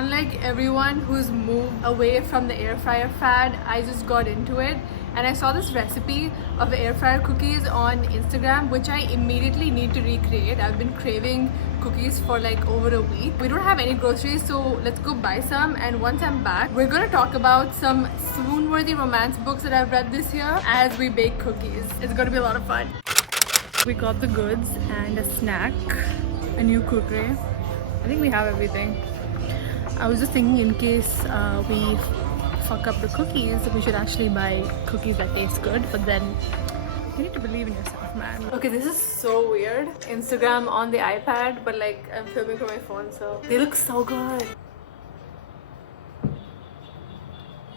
unlike everyone who's moved away from the air fryer fad, I just got into it. And I saw this recipe of air fryer cookies on Instagram, which I immediately need to recreate. I've been craving cookies for like over a week. We don't have any groceries, so let's go buy some. And once I'm back, we're gonna talk about some swoon-worthy romance books that I've read this year as we bake cookies. It's gonna be a lot of fun. We got the goods and a snack, a new cookery. I think we have everything. I was just thinking in case we fuck up the cookies, we should actually buy cookies that taste good, but then you need to believe in yourself, man. Okay, this is so weird. Instagram on the iPad, but like I'm filming from my phone, so they look so good.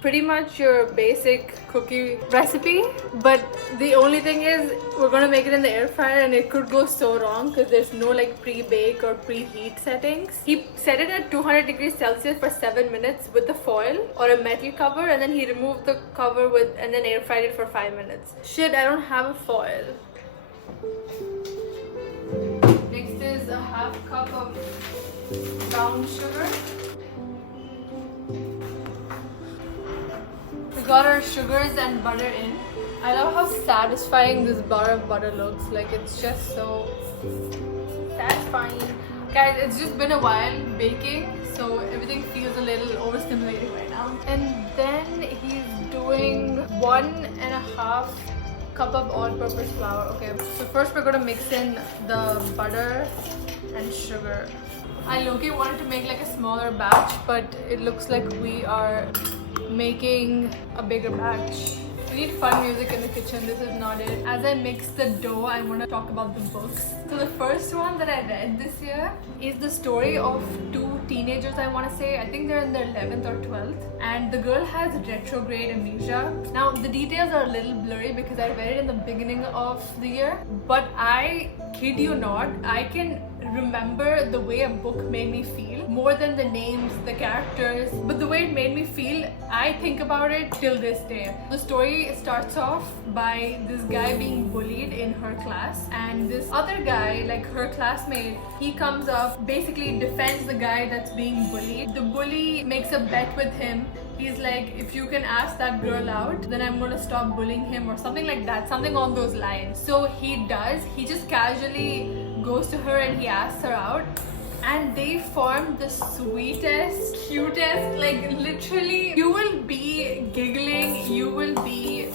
Pretty much your basic cookie recipe, but the only thing is we're gonna make it in the air fryer and it could go so wrong because there's no like pre-bake or preheat settings. He set it at 200 degrees Celsius for 7 minutes with the foil or a metal cover, and then he removed the cover and then air fried it for 5 minutes. Shit, I don't have a foil. Next is a half cup of brown sugar. Got our sugars and butter in. I love how satisfying this bar of butter looks. Like, it's just so satisfying. Guys, it's just been a while baking, so everything feels a little overstimulating right now. And then he's doing 1.5 cup of all-purpose flour. Okay, so first we're gonna mix in the butter and sugar. I low-key wanted to make like a smaller batch, but it looks like we are making a bigger batch. We need fun music in the kitchen. This is not it. As I mix the dough, I want to talk about the books. So the first one that I read this year is the story of two teenagers, I want to say. I think they're in their 11th or 12th, and the girl has retrograde amnesia. Now the details are a little blurry because I read it in the beginning of the year, but I kid you not, I can remember the way a book made me feel more than the names, the characters, but the way it made me feel, I think about it till this day. The story starts off by this guy being bullied in her class, and this other guy, like her classmate, he comes up, basically defends the guy that's being bullied. The bully makes a bet with him. He's like, if you can ask that girl out, then I'm gonna stop bullying him, or something like that, something on those lines. So he does. He just casually goes to her and he asks her out, and they form the sweetest, cutest, like literally you will be giggling, you will be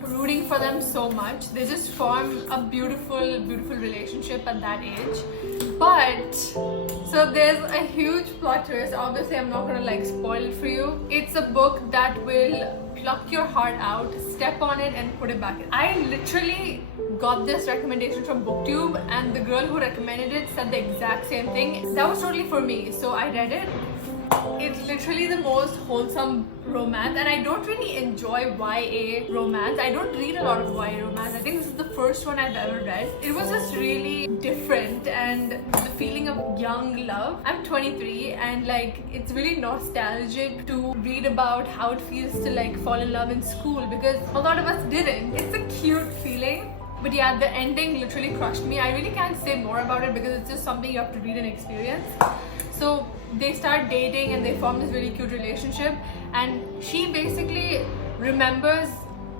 rooting for them so much. They just form a beautiful relationship at that age. But so there's a huge plot twist. Obviously I'm not gonna like spoil it for you. It's a book that will pluck your heart out, step on it and put it back in. I literally got this recommendation from BookTube, and the girl who recommended it said the exact same thing. That was totally for me, so I read it. It's literally the most wholesome romance, and I don't really enjoy YA romance. I don't read a lot of YA romance. I think this is the first one I've ever read. It was just really different, and the feeling of young love. I'm 23, and like it's really nostalgic to read about how it feels to like fall in love in school, because a lot of us didn't. It's a cute feeling. But yeah, the ending literally crushed me. I really can't say more about it because it's just something you have to read and experience. So they start dating and they form this really cute relationship, and she basically remembers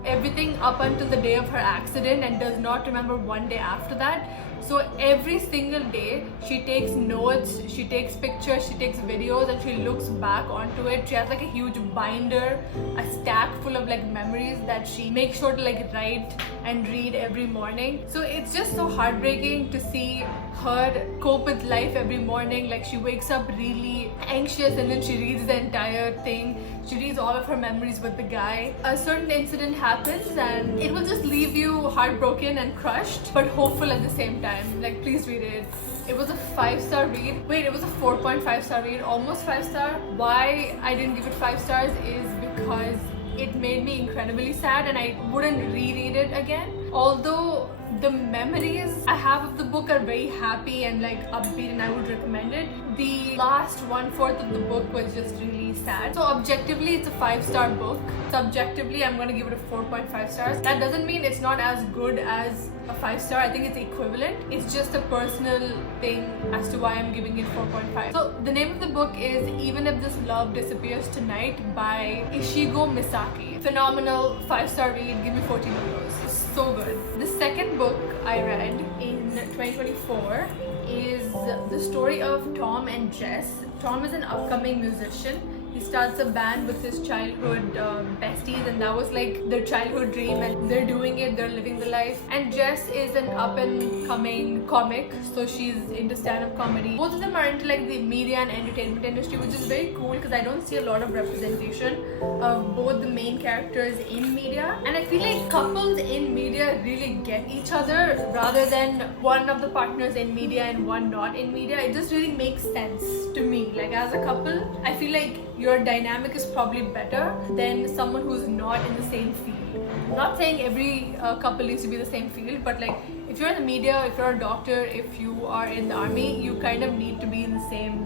everything up until the day of her accident and does not remember one day after that. So every single day she takes notes, she takes pictures, she takes videos, and she looks back onto it. She has like a huge binder, a stack full of like memories that she makes sure to like write and read every morning. So it's just so heartbreaking to see her cope with life every morning. Like she wakes up really anxious and then she reads the entire thing. She reads all of her memories with the guy. A certain incident happens and it will just leave you heartbroken and crushed, but hopeful at the same time. Like, please read it. It was a 5-star read. Wait, it was a 4.5-star read, almost 5-star. Why I didn't give it 5 stars is because it made me incredibly sad and I wouldn't reread it again. Although the memories I have of the book are very happy and like upbeat and I would recommend it, the last 1/4 of the book was just really sad. So objectively, it's a 5-star book. Subjectively, I'm gonna give it a 4.5 stars. That doesn't mean it's not as good as a 5-star. I think it's equivalent. It's just a personal thing as to why I'm giving it 4.5. So the name of the book is Even If This Love Disappears Tonight by Ishigo Misaki. Phenomenal, 5-star read. Give me 14 euros. It's so good. The second book I read in 2024 is the story of Tom and Jess. Tom is an upcoming musician. He starts a band with his childhood besties, and that was like their childhood dream, and they're doing it, they're living the life. And Jess is an up-and-coming comic, so she's into stand-up comedy. Both of them are into like the media and entertainment industry, which is very cool because I don't see a lot of representation of both the main characters in media. And I feel like couples in media really get each other rather than one of the partners in media and one not in media. It just really makes sense to me. Like as a couple, I feel like your dynamic is probably better than someone who's not in the same field. I'm not saying every couple needs to be the same field, but like if you're in the media, if you're a doctor, if you are in the army, you kind of need to be in the same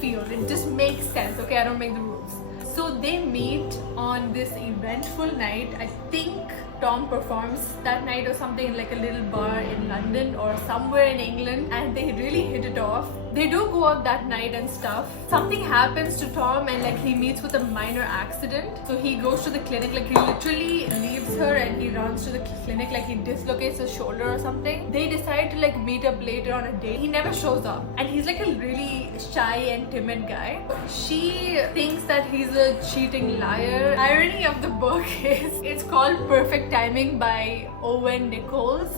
field. It just makes sense, okay? I don't make the rules. So they meet on this eventful night. I think Tom performs that night or something in like a little bar in London or somewhere in England, and they really hit it off. They do go out that night and stuff. Something happens to Tom and like he meets with a minor accident. So he goes to the clinic, like he literally leaves her and he runs to the clinic, like he dislocates his shoulder or something. They decide to like meet up later on a date. He never shows up and he's like a really shy and timid guy. She thinks that he's a cheating liar. Irony of the book is it's called Perfect Timing by Owen Nichols,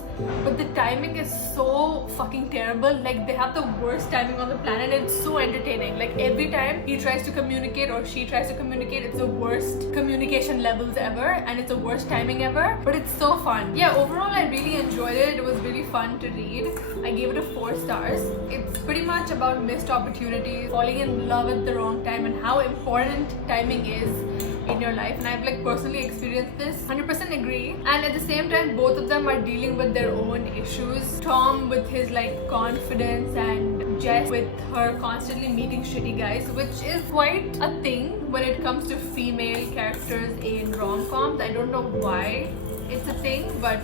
but the timing is so fucking terrible. Like they have the worst timing on the planet. It's so entertaining. Like every time he tries to communicate or she tries to communicate, it's the worst communication levels ever and it's the worst timing ever, but it's so fun. Yeah, overall I really enjoyed it. It was really fun to read. I gave it a 4 stars. It's pretty much about missed opportunities, falling in love at the wrong time, and how important timing is in your life. And I've like personally experienced this. 100% agree. And at the same time, both of them are dealing with their own issues. Tom with his like confidence, and Jess with her constantly meeting shitty guys, which is quite a thing when it comes to female characters in rom-coms. I don't know why it's a thing, but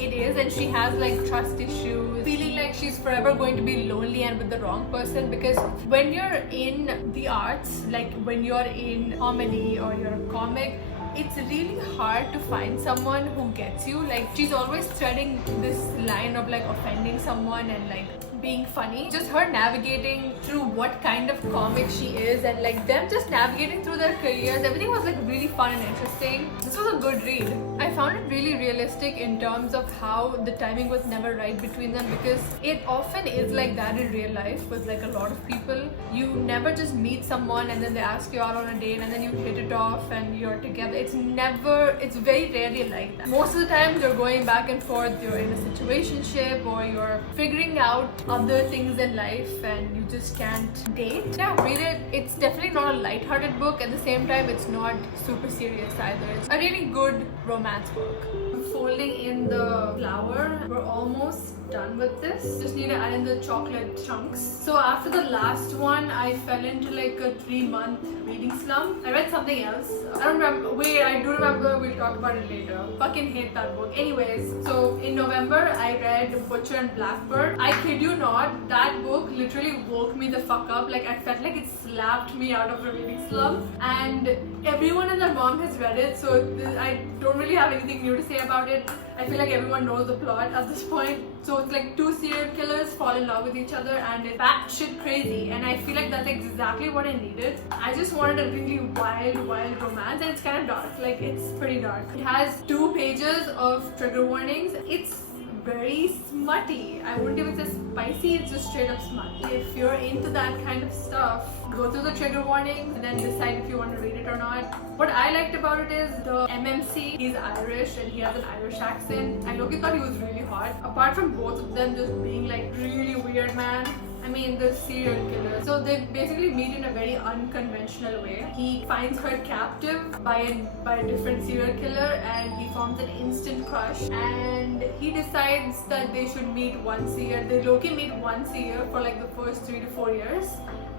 it is. And she has like trust issues, feeling like she's forever going to be lonely and with the wrong person. Because when you're in the arts, like when you're in comedy or you're a comic, it's really hard to find someone who gets you. Like she's always threading this line of like offending someone and like being funny. Just her navigating through what kind of comic she is, and like them just navigating through their careers. Everything was like really fun and interesting. This was a good read. I found it really realistic in terms of how the timing was never right between them, because it often is like that in real life with like a lot of people. You never just meet someone and then they ask you out on a date and then you hit it off and you're together. It's very rarely like that. Most of the time you're going back and forth, you're in a situationship or you're figuring out other things in life and you just can't date. Yeah, read it. It's definitely not a light-hearted book. At the same time, it's not super serious either. It's a really good romance book. I'm folding in the flour. We're almost done with this. Just need to add in the chocolate chunks. So after the last one, I fell into like a 3-month reading slump. I read something else. I don't remember. Wait, I do remember. We'll talk about it later. Fucking hate that book. Anyways, so in November, I read Butcher and Blackbird. I kid you not, that book literally woke me the fuck up. Like I felt like it slapped me out of a reading slump. And everyone and their mom has read it, so I don't really have anything new to say about it. I feel like everyone knows the plot at this point. So it's like 2 serial killers fall in love with each other and it's batshit crazy. And I feel like that's exactly what I needed. I just wanted a really wild romance, and it's kind of dark. Like it's pretty dark. It has 2 pages of trigger warnings. It's very smutty. I wouldn't even say spicy, it's just straight up smut. If you're into that kind of stuff, go through the trigger warnings and then decide if you want to read it or not. What I liked about it is the MMC, he's Irish and he has an Irish accent. I low-key thought he was really hot. Apart from both of them just being like really weird, man. I mean, the serial killer. So they basically meet in a very unconventional way. He finds her captive by a different serial killer and he forms an instant crush, and he decides that they should meet once a year. They low-key meet once a year for like the first 3 to 4 years.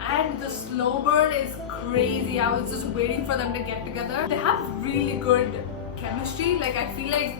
and the slow burn is crazy. I was just waiting for them to get together. They have really good chemistry. Like I feel like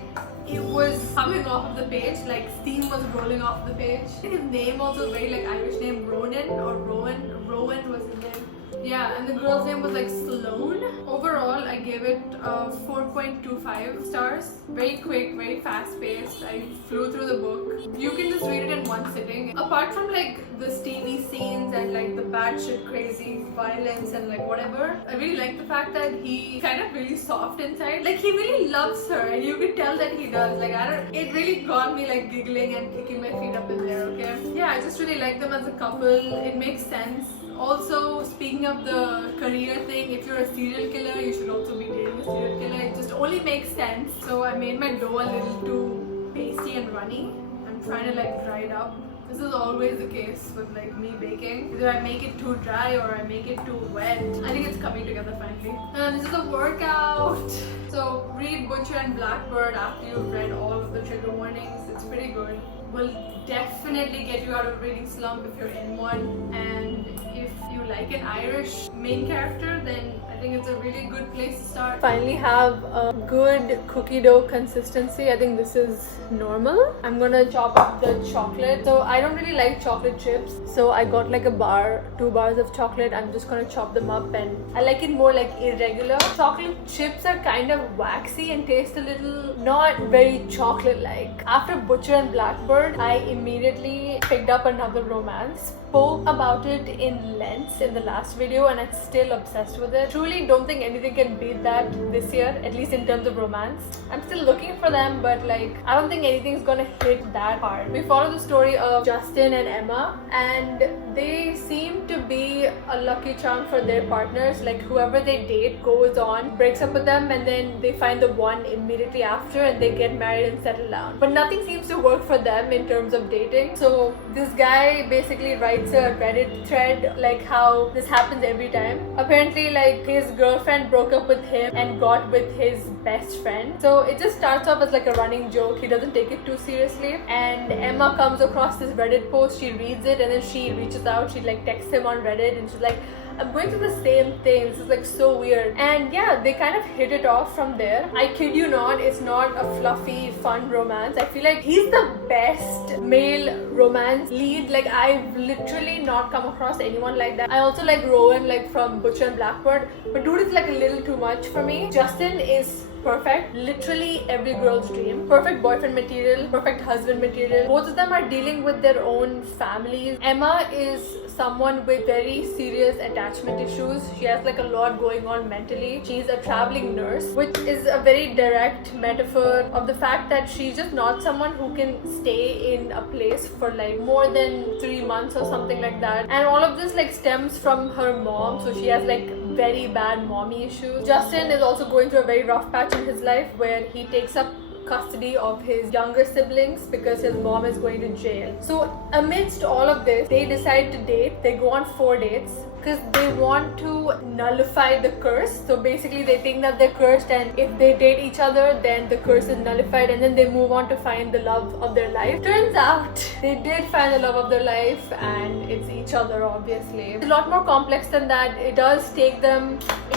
it was coming off of the page, like steam was rolling off the page. I think his name also very like Irish name, Ronan or Rowan. Rowan was his name. Yeah, and the girl's name was like Sloane. Overall, I gave it 4.25 stars. Very quick, very fast paced. I flew through the book. You can just read it in one sitting. Apart from like the steamy scenes and like the batshit crazy violence and like whatever, I really like the fact that he kind of really soft inside. Like he really loves her, and you can tell that he does. Like it really got me like giggling and kicking my feet up in there. Okay, yeah, I just really like them as a couple. It makes sense. Also, speaking of the career thing, if you're a serial killer, you should also be dating a serial killer. It just only makes sense. So I made my dough a little too pasty and runny. I'm trying to like dry it up. This is always the case with like me baking. Either I make it too dry or I make it too wet. I think it's coming together finally. And this is a workout. So read Butcher and Blackbird after you've read all of the trigger warnings. It's pretty good. Will definitely get you out of reading slump if you're in one. And if you like an Irish main character, then I think it's a really good place to start. Finally have a good cookie dough consistency. I think this is normal. I'm gonna chop up the chocolate. So I don't really like chocolate chips, so I got like a bar, 2 bars of chocolate. I'm just gonna chop them up, and I like it more like irregular. Chocolate chips are kind of waxy and taste a little not very chocolate-like. After Butcher and Blackbird, I immediately picked up another romance. Spoke about it in length in the last video, and I'm still obsessed with it. Truly don't think anything can beat that this year, at least in terms of romance. I'm still looking for them, but like I don't think anything's gonna hit that hard. We follow the story of Justin and Emma, and they seem to be a lucky charm for their partners. Like whoever they date goes on, breaks up with them, and then they find the one immediately after and they get married and settle down. But nothing seems to work for them in terms of dating. So this guy basically writes a Reddit thread like how this happens every time. Apparently like his girlfriend broke up with him and got with his best friend. So it just starts off as like a running joke. He doesn't take it too seriously, and Emma comes across this Reddit post. She reads it and then she reaches out. She like texts him on Reddit and she's like, I'm going through the same thing. This is like so weird. And yeah, they kind of hit it off from there. I kid you not, it's not a fluffy, fun romance. I feel like he's the best male romance lead. Like I've literally not come across anyone like that. I also like Rowan like from Butcher and Blackbird, but dude is like a little too much for me. Justin is perfect, literally every girl's dream. Perfect boyfriend material, perfect husband material. Both of them are dealing with their own families. Emma is someone with very serious attachment issues. She has like a lot going on mentally. She's a traveling nurse, which is a very direct metaphor of the fact that she's just not someone who can stay in a place for like more than 3 months or something like that. And all of this like stems from her mom, so she has like very bad mommy issues. Justin is also going through a very rough patch in his life where he takes up custody of his younger siblings because his mom is going to jail. So amidst all of this, they decide to date. They go on 4 dates because they want to nullify the curse. So basically they think that they're cursed, and if they date each other then the curse is nullified, and then they move on to find the love of their life. Turns out they did find the love of their life, and it's each other obviously. It's a lot more complex than that. It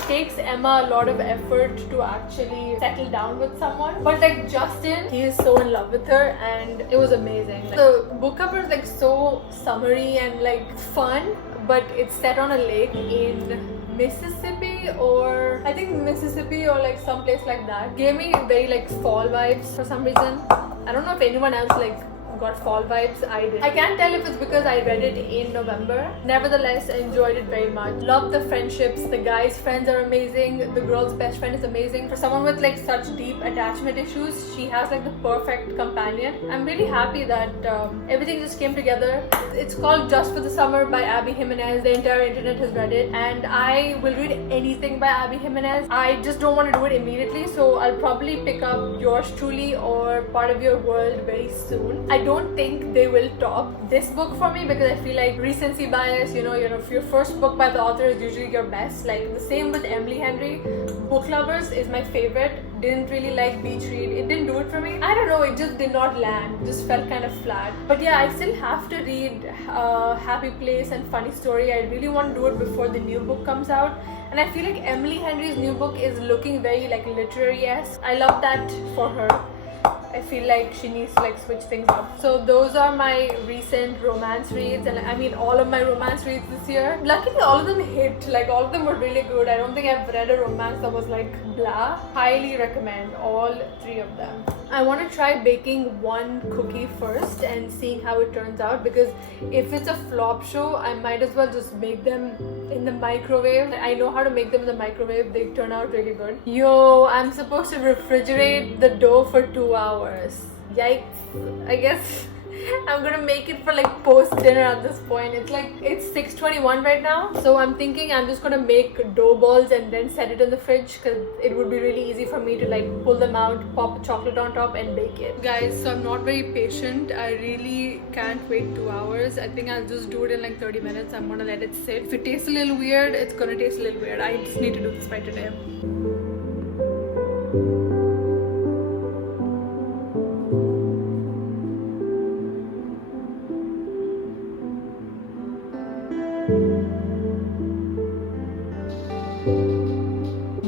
takes Emma a lot of effort to actually settle down with someone, but like Justin, he is so in love with her and it was amazing. The book cover is like so summery and like fun, but it's set on a lake in Mississippi, or I think Mississippi or like someplace like that. Gave me very like fall vibes for some reason. I don't know if anyone else like got fall vibes. I did. I can't tell if it's because I read it in November. Nevertheless, I enjoyed it very much. Love the friendships. The guy's friends are amazing. The girl's best friend is amazing. For someone with like such deep attachment issues, she has like the perfect companion. I'm really happy that everything just came together. It's called Just for the Summer by Abby Jimenez. The entire internet has read it, and I will read anything by Abby Jimenez. I just don't want to do it immediately, so I'll probably pick up Yours Truly or Part of Your World very soon. I don't don't think they will top this book for me because I feel like recency bias, you know, if your first book by the author is usually your best. Like the same with Emily Henry. Book Lovers is my favorite. Didn't really like Beach Read. It didn't do it for me. I don't know, it just did not land. It just felt kind of flat. But yeah, I still have to read Happy Place and Funny Story. I really want to do it before the new book comes out. And I feel like Emily Henry's new book is looking very like literary-esque. I love that for her. I feel like she needs to like switch things up. So those are my recent romance reads, and I mean all of my romance reads this year. Luckily all of them hit, like all of them were really good. I don't think I've read a romance that was like blah. Highly recommend all 3 of them. I want to try baking one cookie first and seeing how it turns out, because if it's a flop show, I might as well just make them in the microwave. I know how to make them in the microwave. They turn out really good. Yo, I'm supposed to refrigerate the dough for 2 hours. Yikes. I guess I'm gonna make it for like post dinner at this point. It's 6:21 right now, so I'm thinking I'm just gonna make dough balls and then set it in the fridge because it would be really easy for me to like pull them out, pop a chocolate on top and bake it. Guys, so I'm not very patient. I really can't wait 2 hours. I think I'll just do it in like 30 minutes. I'm gonna let it sit. If it tastes a little weird, it's gonna taste a little weird. I just need to do this by today.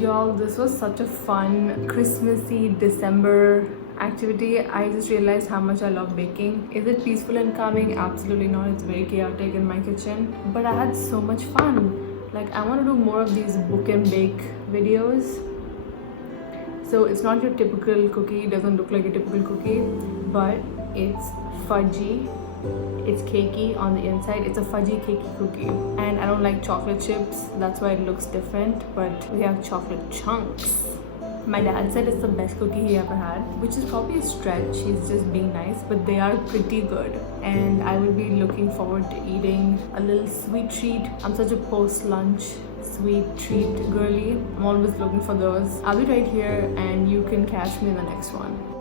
Y'all, this was such a fun Christmassy December activity. I just realized how much I love baking. Is it peaceful and calming? Absolutely not. It's very chaotic in my kitchen, but I had so much fun. Like, I want to do more of these book and bake videos. So it's not your typical cookie. It doesn't look like a typical cookie, but it's fudgy. It's cakey on the inside. It's a fudgy cakey cookie, and I don't like chocolate chips. That's why it looks different, but we have chocolate chunks. My dad said it's the best cookie he ever had, which is probably a stretch. He's just being nice, but they are pretty good, and I will be looking forward to eating a little sweet treat. I'm such a post-lunch sweet treat girly. I'm always looking for those. I'll be right here, and you can catch me in the next one.